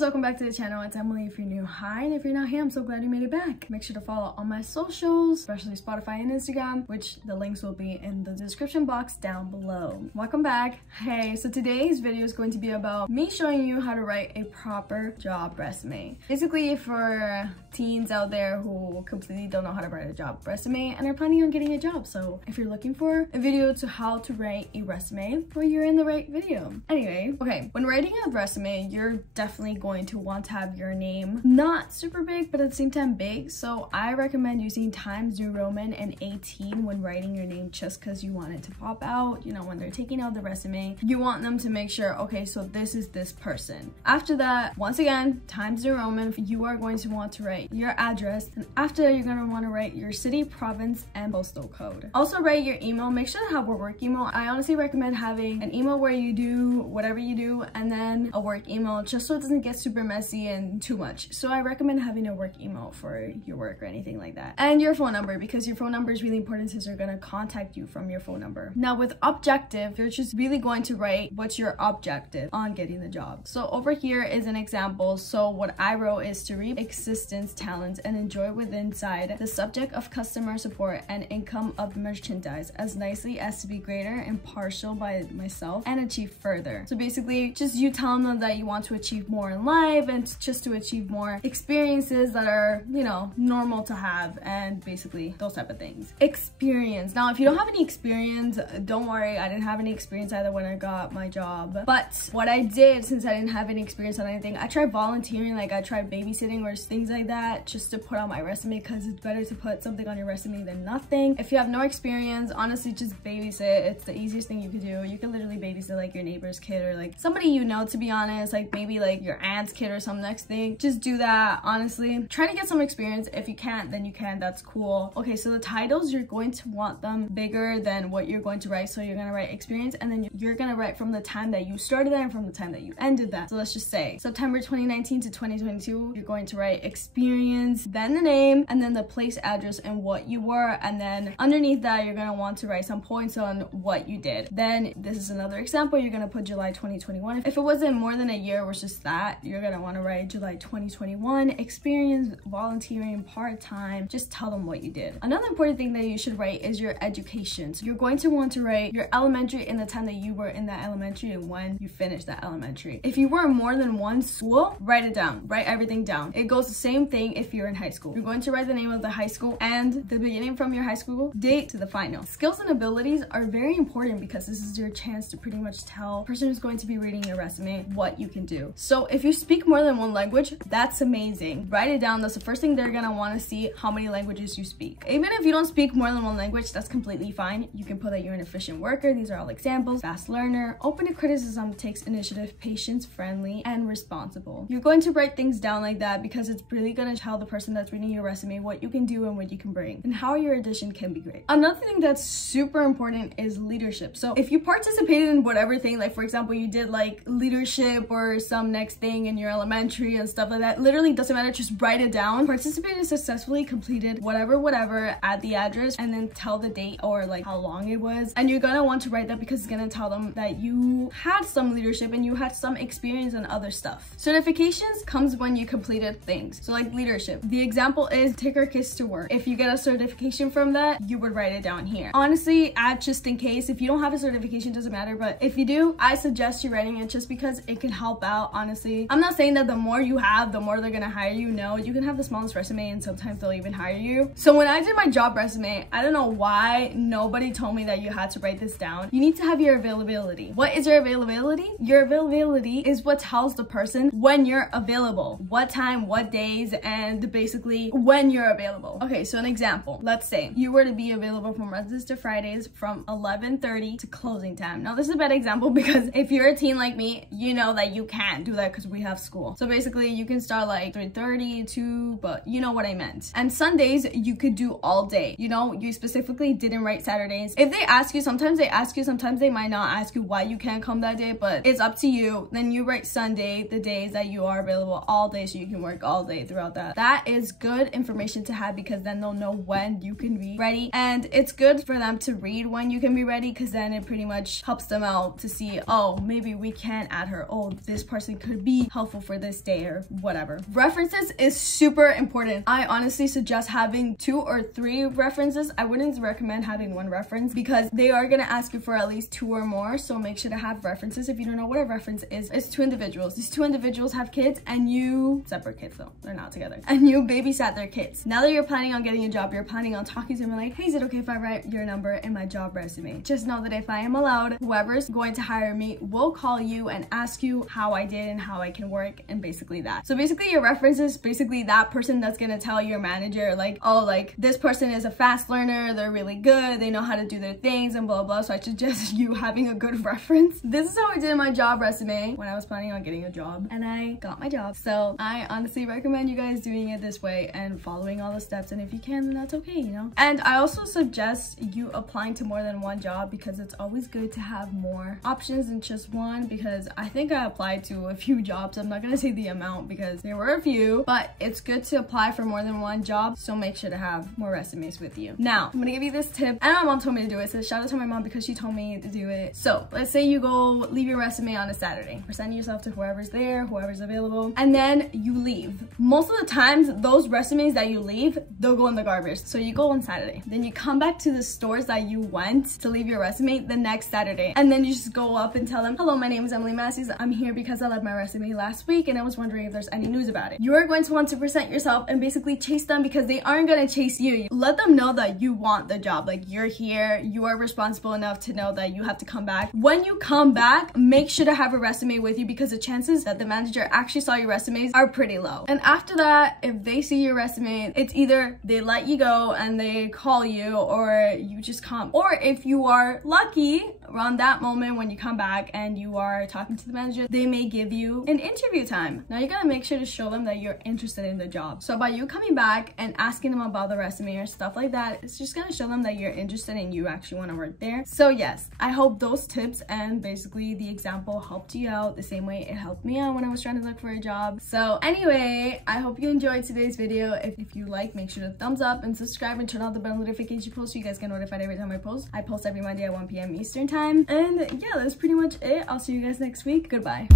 Welcome back to the channel. It's Emily. If you're new, hi, and if you're not here, I'm so glad you made it back. Make sure to follow all my socials, especially Spotify and Instagram, which the links will be in the description box down below. Welcome back. Hey, so today's video is going to be about me showing you how to write a proper job resume. Basically, for teens out there who completely don't know how to write a job resume and are planning on getting a job. So if you're looking for a video to how to write a resume, well, you're in the right video. Anyway, okay, when writing a resume, you're definitely going to want to have your name not super big, but at the same time big. So I recommend using Times New Roman and 18 when writing your name, just because you want it to pop out. You know, when they're taking out the resume, you want them to make sure, okay, so this is this person. After that, once again, Times New Roman, you are going to want to write your address, and after that, you're going to want to write your city, province, and postal code. Also write your email. Make sure to have a work email. I honestly recommend having an email where you do whatever you do and then a work email, just so it doesn't get super messy and too much. So I recommend having a work email for your work or anything like that. And your phone number, because your phone number is really important since they're going to contact you from your phone number. Now with objective, you're just really going to write what's your objective on getting the job. So over here is an example. So what I wrote is to reap existence, talents, and enjoy within inside the subject of customer support and income of merchandise as nicely as to be greater impartial by myself and achieve further. So basically just you telling them that you want to achieve more in life and just to achieve more experiences that are, you know, normal to have, and basically those type of things. Experience. Now if you don't have any experience, don't worry, I didn't have any experience either when I got my job, but what I did, since I didn't have any experience on anything, I tried volunteering, like I tried babysitting or things like that, just to put on my resume, because it's better to put something on your resume than nothing. If you have no experience, honestly, just babysit. It's the easiest thing you could do. You can literally babysit like your neighbor's kid or like somebody you know, to be honest, like maybe like your aunt's kid or some next thing. Just do that. Honestly, try to get some experience. If you can't, then you can. That's cool. Okay, so the titles, you're going to want them bigger than what you're going to write. So you're going to write experience, and then you're going to write from the time that you started that and from the time that you ended that. So let's just say September 2019 to 2022, you're going to write experience, then the name, and then the place, address, and what you were, and then underneath that you're going to want to write some points on what you did. Then this is another example, you're going to put July 2021. If it wasn't more than a year, it was just that, you're going to want to write July 2021, experience, volunteering, part-time. Just tell them what you did. Another important thing that you should write is your education. So you're going to want to write your elementary in the time that you were in that elementary and when you finished that elementary. If you were in more than one school, write it down. Write everything down. It goes the same thing if you're in high school. You're going to write the name of the high school and the beginning from your high school date to the final. Skills and abilities are very important because this is your chance to pretty much tell the person who's going to be reading your resume what you can do. So if you speak more than one language, that's amazing. Write it down. That's the first thing they're gonna want to see, how many languages you speak. Even if you don't speak more than one language, that's completely fine. You can put that you're an efficient worker. These are all examples. Fast learner, open to criticism, takes initiative, patience, friendly, and responsible. You're going to write things down like that because it's really gonna tell the person that's reading your resume what you can do and what you can bring and how your addition can be great. Another thing that's super important is leadership. So if you participated in whatever thing, like for example, you did like leadership or some next thing in your elementary and stuff like that, literally doesn't matter, just write it down. Participated, successfully completed, whatever, add the address, and then tell the date or like how long it was. And you're gonna want to write that because it's gonna tell them that you had some leadership and you had some experience and other stuff. Certifications comes when you completed things. So like leadership, the example is take our kids to work. If you get a certification from that, you would write it down here. Honestly, add just in case. If you don't have a certification, doesn't matter, but if you do, I suggest you writing it just because it can help out. Honestly, I'm not saying that the more you have, the more they're gonna hire you. No, you can have the smallest resume and sometimes they'll even hire you. So when I did my job resume, I don't know why nobody told me that you had to write this down. You need to have your availability. What is your availability? Your availability is what tells the person when you're available, what time, what days, and basically when you're available. Okay, so an example, let's say you were to be available from Wednesdays to Fridays from 11:30 to closing time. Now this is a bad example because if you're a teen like me, you know that you can't do that because we have school. So basically you can start like 3:30 to, but you know what I meant. And Sundays you could do all day. You know, you specifically didn't write Saturdays. If they ask you, sometimes they ask you, sometimes they might not ask you why you can't come that day, but it's up to you. Then you write Sunday, the days that you are available all day, so you can work all day throughout that. That is good information to have, because then they'll know when you can be ready. And it's good for them to read when you can be ready, because then it pretty much helps them out to see, oh, maybe we can add her. Oh, this person could be helpful for this day or whatever. References is super important. I honestly suggest having 2 or 3 references. I wouldn't recommend having 1 reference, because they are gonna ask you for at least 2 or more. So make sure to have references. If you don't know what a reference is, it's 2 individuals. These 2 individuals have kids, and you, separate kids though, they're not together, and you babysat their kids. Now that you're planning on getting a job, you're planning on talking to them like, hey, is it okay if I write your number in my job resume? Just know that if I am allowed, whoever's going to hire me will call you and ask you how I did and how I can work, and basically that. So basically your reference is basically that person that's gonna tell your manager like, oh, like this person is a fast learner, they're really good, they know how to do their things and blah blah. So I suggest you having a good reference. This is how I did my job resume when I was planning on getting a job, and I got my job. So I honestly recommend you guys doing it this way and following all the steps, and if you can, then that's okay, you know. And I also suggest you applying to more than 1 job, because it's always good to have more options than just one, because I think I applied to a few jobs. I'm not gonna say the amount because there were a few, but it's good to apply for more than 1 job, so make sure to have more resumes with you. Now, I'm gonna give you this tip, and my mom told me to do it, so shout out to my mom because she told me to do it. So let's say you go leave your resume on a Saturday, present yourself to whoever's there, whoever's available, and then you leave. Most of the times, those resumes that you leave, they'll go in the garbage. So you go on Saturday, then you come back to the stores that you went to leave your resume the next Saturday, and then you just go up and tell them, hello, my name is Emily Massey's. I'm here because I left my resume last week and I was wondering if there's any news about it. You are going to want to present yourself and basically chase them, because they aren't going to chase you. Let them know that you want the job, like you're here, you are responsible enough to know that you have to come back. When you come back, make sure to have a resume with you, because the chances that the manager actually saw your resumes are pretty low. And after that, if they see your resume, it's either they let you go and they call you, or you just come. Or if you are lucky, around that moment when you come back and you are talking to the manager, they may give you an interview time. Now you gotta make sure to show them that you're interested in the job. So by you coming back and asking them about the resume or stuff like that, it's just gonna show them that you're interested and you actually want to work there. So yes, I hope those tips and basically the example helped you out the same way it helped me out when I was trying to look for a job. So anyway, I hope you enjoyed today's video. If you like, make sure to thumbs up and subscribe and turn on the bell notification post so you guys get notified every time I post. I post every Monday at 1 p.m. Eastern time. And yeah, that's pretty much it. I'll see you guys next week. Goodbye.